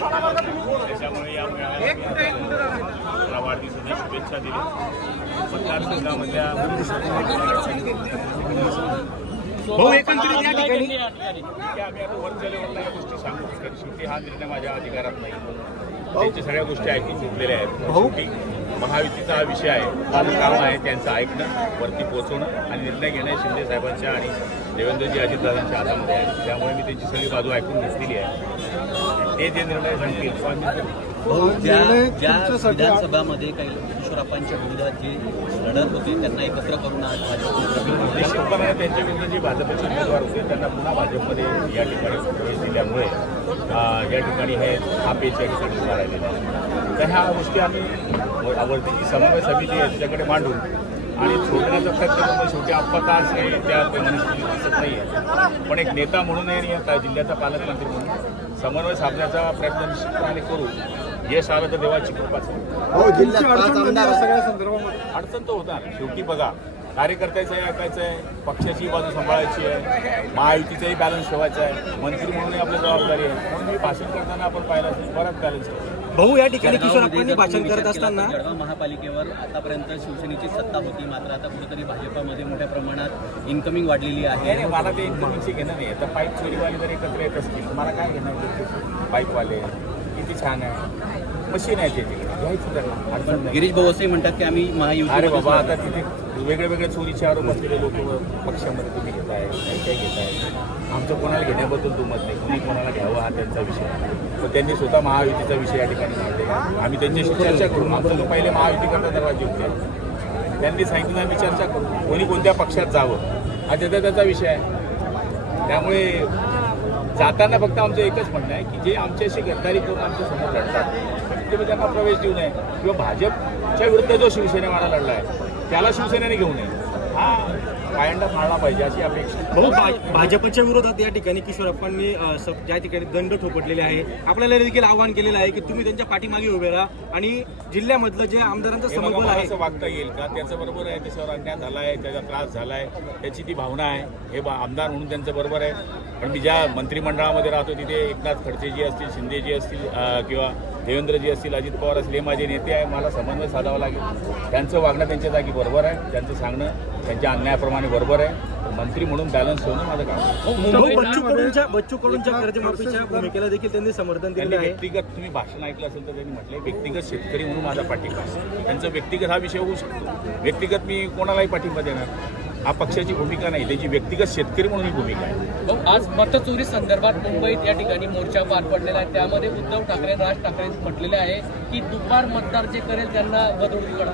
त्याच्यामुळे या मेळाव्याला वाढदिवसाची शुभेच्छा दिली मतदारसंघामधल्या भाऊ एकंदरीत या ठिकाणी की आम्ही आता वरच्या लेवलला या गोष्टी सांगू. कारण शेवटी हा निर्णय माझ्या अधिकारात नाही. त्यांच्या सगळ्या गोष्टी ऐकून घेतलेल्या आहेत. महायुतीचा हा विषय आहे. माझं काम आहे त्यांचं ऐकणं वरती पोहोचवणं आणि निर्णय घेणं शिंदे साहेबांच्या आणि देवेंद्रजी अजितदादांच्या हातामध्ये आहे. त्यामुळे मी त्यांची सगळी बाजू ऐकून घेतलेली आहे. ते जे निर्णय सांगतील विधानसभामध्ये काही किशोरप्पांच्या विरोधात जे लढत होते त्यांना एकत्र करून आज भाजप निश्चितपणे त्यांच्या विरुद्ध जे भाजपचे उमेदवार होते त्यांना पुन्हा भाजपमध्ये या ठिकाणी प्रवेश दिल्यामुळे या ठिकाणी हे हा पेच या ठिकाणी उभा राहिलेला आहे तर ह्या गोष्टी आम्ही वरती जी समन्वय समिती आहे त्याच्याकडे मांडून आणि सोडण्याचा प्रयत्न करतो शेवटी आज हे त्या मनस्थितीत दिसत नाही आहे पण एक नेता म्हणून आणि जिल्ह्याचा पालकमंत्री म्हणून समन्वय साधण्याचा प्रयत्न निश्चितपणे करू यश आलं तर देवाची कृपाच. हो आहेत. अडचण तर होणार शेवटी बघा कार्यकर्त्याचं आहे ऐकायचं आहे पक्षाची बाजू सांभाळायची आहे महायुतीचाही बॅलन्स ठेवायचा आहे. मंत्री म्हणूनही आपली जबाबदारी आहे. म्हणून मी भाषण करताना आपण पाहिलं असेल बराच बॅलन्स ठेवतो भाऊ या ठिकाणी किशोरप्पांनी जर भाषण करत असताना तर जळगाव महापालिकेवर आतापर्यंत शिवसेनेची सत्ता होती मात्र आता कुठेतरी भाजपामध्ये मोठ्या प्रमाणात इन्कमिंग वाढलेली आहे. नाही मला ते इन्कमिंगची घेणं नाही आता पाईप चोरीवाले जर एकत्र येत असतील तर मला काय घेणं? पाईपवाले किती छान आहे. मशीन आहे ते. तिकडे घ्यायचं त्यांना अडचण नाही. गिरीश भाऊ असंही म्हणतात की आम्ही अरे महायुती बाबा आता तिथे वेगळे वेगळे चोरीचे आरोप असलेले लोक पक्षामध्ये तुम्ही घेत आहे काही काही घेत आहे आमचं कोणाला घेण्याबद्दल दुमत नाही. कोणी कोणाला घ्यावं हा त्यांचा विषय आहे. पण त्यांनी स्वतः महायुतीचा विषय या ठिकाणी मांडलेला आहे. आम्ही त्यांच्याशी चर्चा करू. आमचं लोक पहिले महायुती करता दरवाजे होते त्यांनी सांगितलं आम्ही चर्चा करू. कोणी कोणत्या पक्षात जावं हा त्याचा त्याचा विषय आहे. त्यामुळे जाताना फक्त आमचं एकच म्हणणं आहे की जे आमच्याशी गद्दारी करून आमच्यासमोर लढतात तुम्ही त्यांना प्रवेश देऊ नये. किंवा भाजपच्या विरुद्ध जो शिवसेनेवाला लढला आहे त्याला शिवसेनेने घेऊ नये. हा पायंडा पाहिजे अशी अपेक्षा. आहे. भाऊ भा- भाजपच्या विरोधात या ठिकाणी किशोरप्पांनी अ, ज्या ठिकाणी दंड ठोपटलेले आहे आपल्याला देखील आवाहन केलेलं आहे की तुम्ही त्यांच्या पाठीमागे उभे राहा आणि जिल्ह्यामधलं जे आमदारांचं हे बघा, मला आहे असं वागता येईल का? त्याचं बरोबर आहे त्याच्यावर अन्याय झालाय त्याचा त्रास झालाय त्याची ती भावना आहे. हे बा- आमदार म्हणून त्यांचं बरोबर आहे. पण मी ज्या मंत्रिमंडळामध्ये राहतो तिथे एकनाथ खडसेजी असतील शिंदेजी असतील अं, किंवा देवेंद्रजी असतील अजित पवार असतील हे माझे नेते आहे मला समन्वय साधावा लागेल. त्यांचं वागणं त्यांच्या जागी बरोबर आहे. त्यांचं सांगणं त्यांच्या अन्यायाप्रमाणे बरोबर आहे. मंत्री म्हणून बॅलन्स ठेवणं माझं काम आहे. भाऊ बच्चू कडूंच्या बच्चू कडूंच्या कर्जमाफीच्या भूमिकेला देखील त्यांनी समर्थन आहे. व्यक्तिगत तुम्ही भाषण ऐकलं असेल तर त्यांनी म्हटले व्यक्तिगत शेतकरी म्हणून माझा पाठिंबा आहे. त्यांचा व्यक्तिगत हा विषय होऊ शकतो. व्यक्तिगत मी कोणालाही पाठिंबा देणार हा पक्षाची भूमिका नाही त्याची व्यक्तिगत शेतकरी म्हणून ही भूमिका आहे. आज मतचोरी संदर्भात मुंबईत या ठिकाणी मोर्चा पार पडलेला आहे. त्यामध्ये उद्धव ठाकरे राज ठाकरे म्हटलेले आहे की दुपार मतदार जे करेल त्यांना गदोडी करा.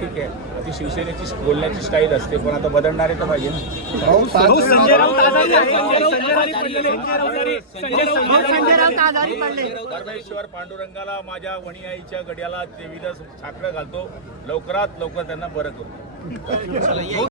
ठीक आहे. ती शिवसेनेची बोलण्याची स्टाईल असते पण आता बदलणारे तर पाहिजे ना. पांडुरंगाला माझ्या वणीआईच्या गड्याला देवीला साखरं घालतो. लवकरात लवकर त्यांना बरं करू.